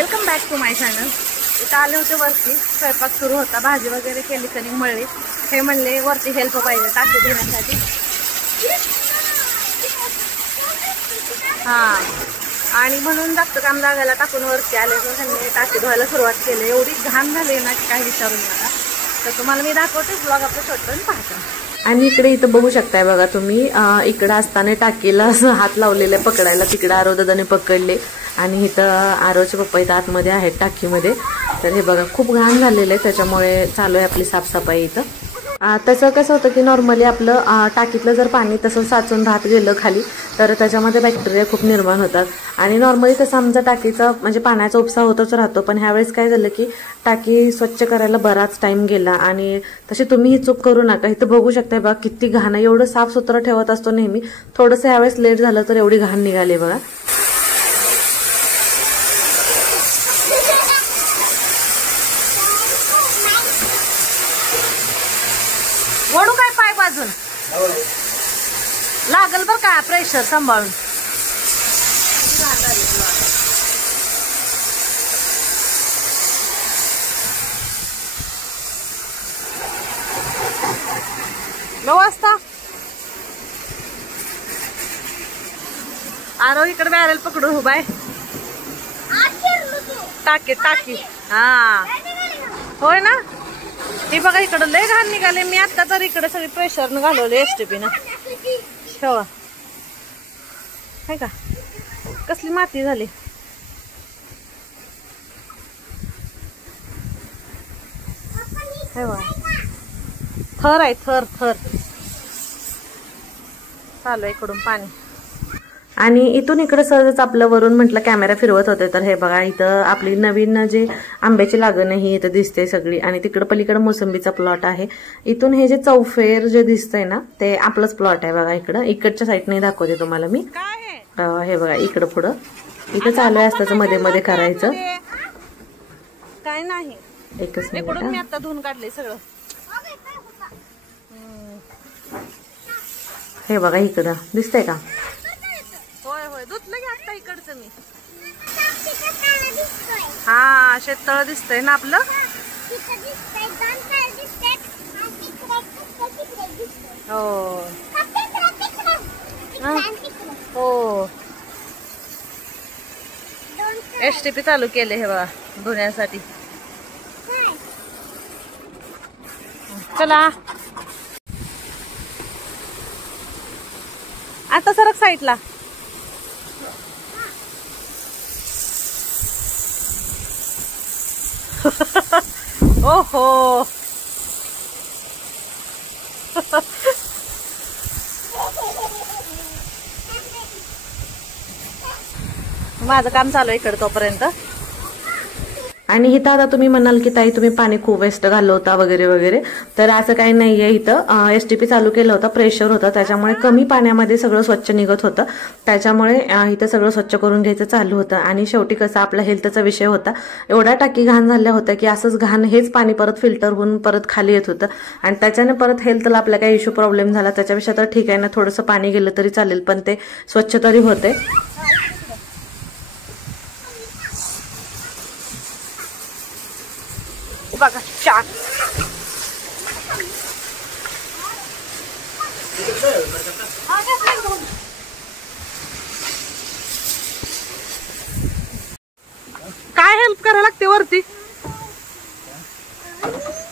Welcome back to my channel. इथं आले होते वरती, स्वयंपाक सुरू होता, भाजी वगैरे केली, कणिक मळली. हे म्हणले वरती हेल्प पाहिजे टाकी धुण्यासाठी. हां, आणि म्हणून जास्त काम लागायला टाकून वरती आले. तर त्यांनी टाकी धुवायला सुरुवात केली. एवढी घाण झाली ना की काय विचारू नका. तर तुम्हाला मी दाखवते, ब्लॉग आपलं शॉर्ट करून पाहतो. आणि इकडे इथं बघू शकताय बघा तुम्ही, इकडं असताना टाकीला असं हात लावलेले पकडायला. तिकडे आरो दादाने पकडले आणि इथं आरोचे पप्पा इथं आतमध्ये आहेत टाकीमध्ये. तर हे बघा खूप घाण झालेलं आहे, त्याच्यामुळे चालू आहे आपली साफसफाई इथं. तसं कसं होतं की नॉर्मली आपलं टाकीतलं जर पाणी तसं साचून राहत गेलं खाली तर त्याच्यामध्ये बॅक्टेरिया खूप निर्माण होतात. आणि नॉर्मली तसं आमचा टाकीचा म्हणजे पाण्याचा उपसा होतच राहतो. पण ह्यावेळेस काय झालं की टाकी स्वच्छ करायला बराच टाइम गेला. आणि तशी तुम्ही ही चूक करू नका. इथं बघू शकताय बघा किती घाण आहे. एवढं साफसुथरं ठेवत असतो नेहमी, थोडंसं ह्यावेळेस लेट झालं तर एवढी घाण निघाली बघा. वडू काय पाय बाजून लागल बर का, प्रेशर सांभाळून. वाजता आरो इकडे बॅरेल पकडून उभाय. टाकी टाकी हा होय ना. हे बघा इकडं लय घाण निघाले. मी आता तर इकडे सगळी प्रेशरनं घालवले एसटीपी न. ठेवा आहे का, कसली माती झाली. ठेवा थर आहे, थर थर चालू आहे इकडून पाणी. आणि इथून इकडे सहजच आपलं वरून म्हटलं कॅमेरा फिरवत होते तर हे बघा इथं आपली नवीन जे आंब्याची लागण ही इथं दिसते सगळी. आणि तिकडं पलीकडे मोसंबीचा प्लॉट आहे. इथून हे जे चौफेर जे दिसतंय ना ते आपलंच प्लॉट आहे बघा. इकडच्या साईडने दाखवते तुम्हाला मी. हे बघा इकडं पुढं इथं चालू आहे असतं मध्ये मध्ये करायचं. काय नाही, एकच मिनिट. मी आता धुवून काढले सगळं. हे बघा इकडं दिसतंय का. होय होय धुतलं की आता इकडचं मी. हा शेततळ दिसतंय ना आपलं. हो हो एसटीपी चालू केले हे बघा धुण्यासाठी. चला आता सरक साईडला. ओहो माझं काम चालू आहे इकडे तोपर्यंत. आणि इथं आता तुम्ही म्हणाल की ताई तुम्ही पाणी खूप वेस्ट घालवता वगैरे वगैरे, तर असं काही नाहीये. इथं एसटीपी चालू केलं होतं, प्रेशर होतं, त्याच्यामुळे कमी पाण्यामध्ये सगळं स्वच्छ निघत होतं. त्याच्यामुळे इथं सगळं स्वच्छ करून घ्यायचं चालू होतं. आणि शेवटी कसं आपला हेल्थचा विषय होता. एवढ्या टाकी घाण झाल्या होत्या की असंच घाण हेच पाणी परत फिल्टर होऊन परत खाली येत होतं. आणि त्याच्याने परत हेल्थला आपला काही इश्यू प्रॉब्लेम झाला. त्याच्यापेक्षा तर ठीक आहे ना, थोडंसं पाणी गेलं तरी चालेल पण ते स्वच्छ तरी होते. बघा चाक काय हेल्प करायला लागते वरती.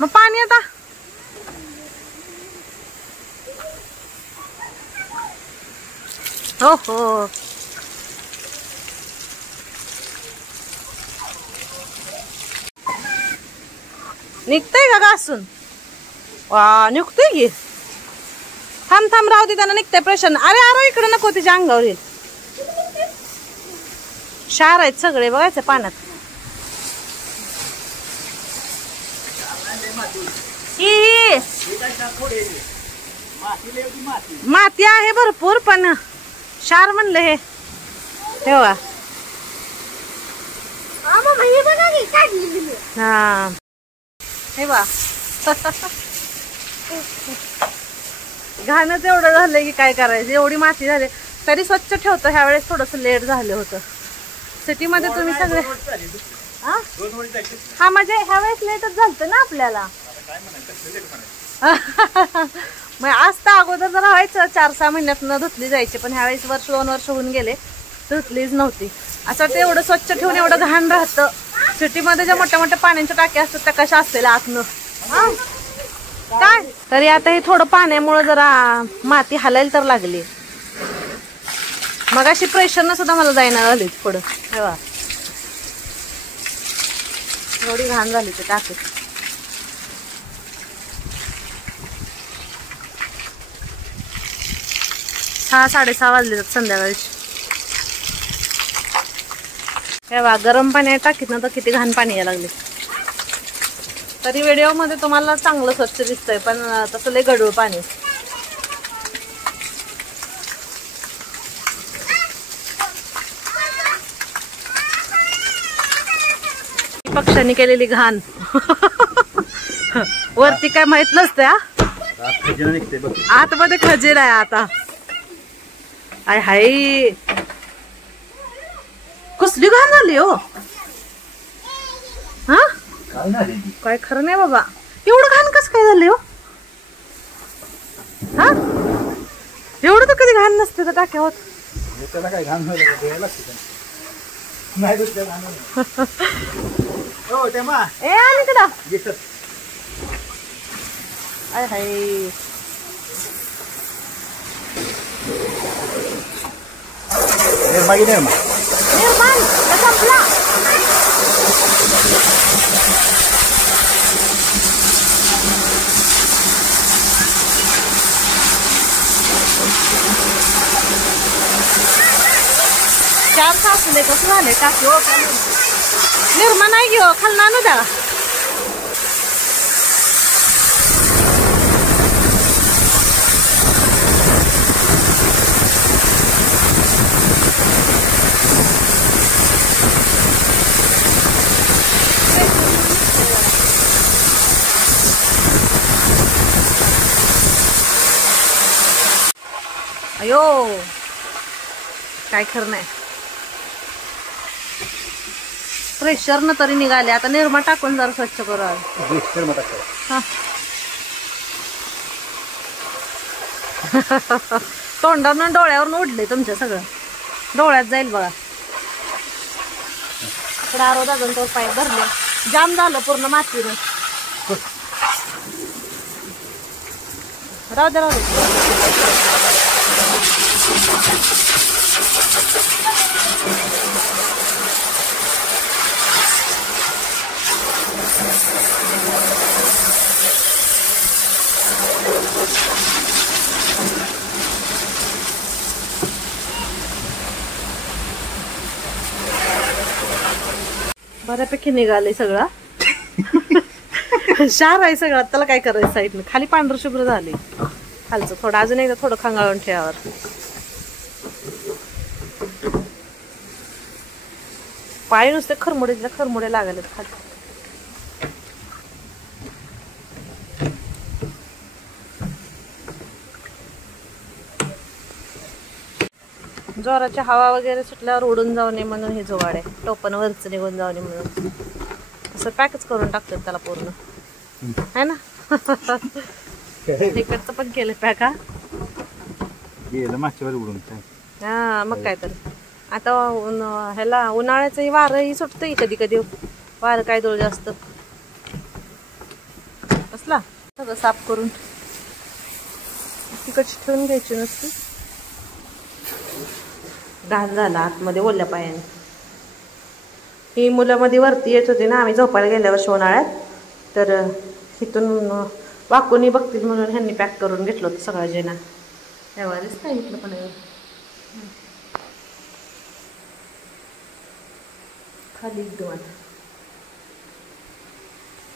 मग पाणी आता हो हो निघतंय का घासून. वा निघतोय की. थांब थांब राहू दे, त्यांना निघतंय प्रेशर. अरे अरे इकडे नको, तिच्या अंगावर येईल. क्षार आहेत सगळे बघायचं पाण्यात. माती आहे भरपूर पण क्षार म्हणलं हे. ठेवा हा हे बा घाणच एवढं झालंय की काय करायचं. एवढी माती झाली तरी स्वच्छ ठेवतो. ह्या वेळेस थोडंसं लेट झालं होतं. सिटीमध्ये तुम्ही सगळे हा म्हणजे ह्या वेळेस लेटच झालतं ना आपल्याला. मग आज तर अगोदर जरा व्हायचं 4-6 महिन्यात न धुतली जायची, पण ह्या वेळेस 1-2 वर्ष होऊन गेले धुतलीच नव्हती. असं ते एवढं स्वच्छ ठेवून एवढं घाण राहतं. सिटीमध्ये ज्या मोठ्या मोठ्या पाण्याच्या टाक्या असतात त्या कशा असलेल्या आतनं काय. तरी आता हे थोडं पाण्यामुळे जरा माती हलायला तर लागली. मग अशी प्रेशरनं सुद्धा मला जायना झाली पुढं. तेव्हा एवढी घाण झाली ते टाकी. 6-6:30 वाजले संध्याकाळची. तेव्हा गरम पाणी टाकीत ना तर किती घाण पाणी यायला लागले. तरी व्हिडिओ मध्ये तुम्हाला चांगलं स्वच्छ दिसतंय, पण तसं लय गढूळ पाणी. पक्ष्यांनी केलेली घाण वरती काय माहित नसते. आतमध्ये खजीर आहे आता. आय हाय कसली घाण झाली हो. हा काय खरं नाही बाबा, एवढं घाण कस काय झाले हो. हा एवढं तर कधी घाण नसते तर टाक्या होत. त्याला काय घाण नाही दुसऱ्या घाण हो तेमा ए आली तिकडं. आय हाय निर्मा निर्माण संपला. चार सासूले कसं झाले टाकी हो. निर्मा नाही घेऊ खाल ना द्या. अयो काय खरं नाही. प्रेशर न तरी निघाले. आता निर्मा टाकून जरा स्वच्छ करू. तोंडावरून डोळ्यावरून उडले तुमच्या सगळं. डोळ्यात जाईल बघा. आरो दागून तो पाय भरले जाम झालं पूर्ण मातीनं. राहू दे राहू दे. बऱ्यापैकी निघाले सगळा. शार आहे सगळा. त्याला काय करायचं साईडनं. खाली पांढर शुभ्र झाले. खालचं थोडं अजून एकदा थोडं खांगाळून ठेवावर. पाय नुसते खरमुडे लागले खाली. जोराची हवा वगैरे सुटल्यावर उडून जाऊ नये म्हणून हे जुगाड आहे. टोपण वरच निघून जाऊ नये म्हणून असं पॅकच करून टाकतात त्याला पूर्ण है ना. इकडचं पण केलं पॅक. हा मग काय तर. आता ह्याला उन्हाळ्याचं वारही सुटतंय कधी कधी. वारं काय दोळ जास्त असला सगळं साफ करून तिकडची ठेवून घ्यायची नसती. घाण झाला आतमध्ये ओल्या पायाने. ही मुलं मध्ये वरती येत होती ना आम्ही झोपायला गेल्या वर्षी उन्हाळ्यात. तर इथून वाकून बघतील म्हणून ह्यांनी पॅक करून घेतलं होतं सगळं जेना. त्यावेळेस सांगितलं पण खाली एकदम.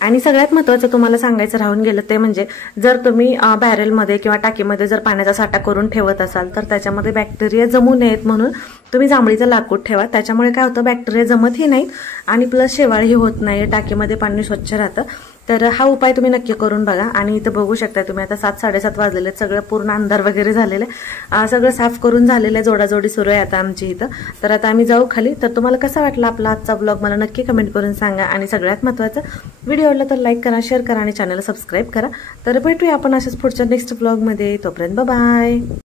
आणि सगळ्यात महत्त्वाचं तुम्हाला सांगायचं राहून गेलं ते म्हणजे जर तुम्ही बॅरेलमध्ये किंवा टाकीमध्ये जर पाण्याचा साठा करून ठेवत असाल तर त्याच्यामध्ये बॅक्टेरिया जमू नयेत म्हणून तुम्ही जांभळीचं लाकूड ठेवा. त्याच्यामुळे काय होतं बॅक्टेरिया जमतही नाहीत आणि प्लस शेवाळही होत नाही. टाकीमध्ये पाणी स्वच्छ राहतं. तर हा उपाय तुम्ही नक्की करून बघा. आणि इथं बघू शकता तुम्ही आता 7-7:30 वाजलेले आहेत. सगळं पूर्ण अंधार वगैरे झालेलं आहे. सगळं साफ करून झालेलं आहे. जोडाजोडी सुरू आहे आता आमची इथं. तर आता आम्ही जाऊ खाली. तर तुम्हाला कसा वाटला आपला आजचा ब्लॉग मला नक्की कमेंट करून सांगा. आणि सगळ्यात महत्त्वाचं, व्हिडिओ आवडला तर लाईक करा, शेअर करा आणि चॅनलला सबस्क्राईब करा. तर भेटूया आपण अशाच पुढच्या नेक्स्ट ब्लॉगमध्ये. तोपर्यंत बाय.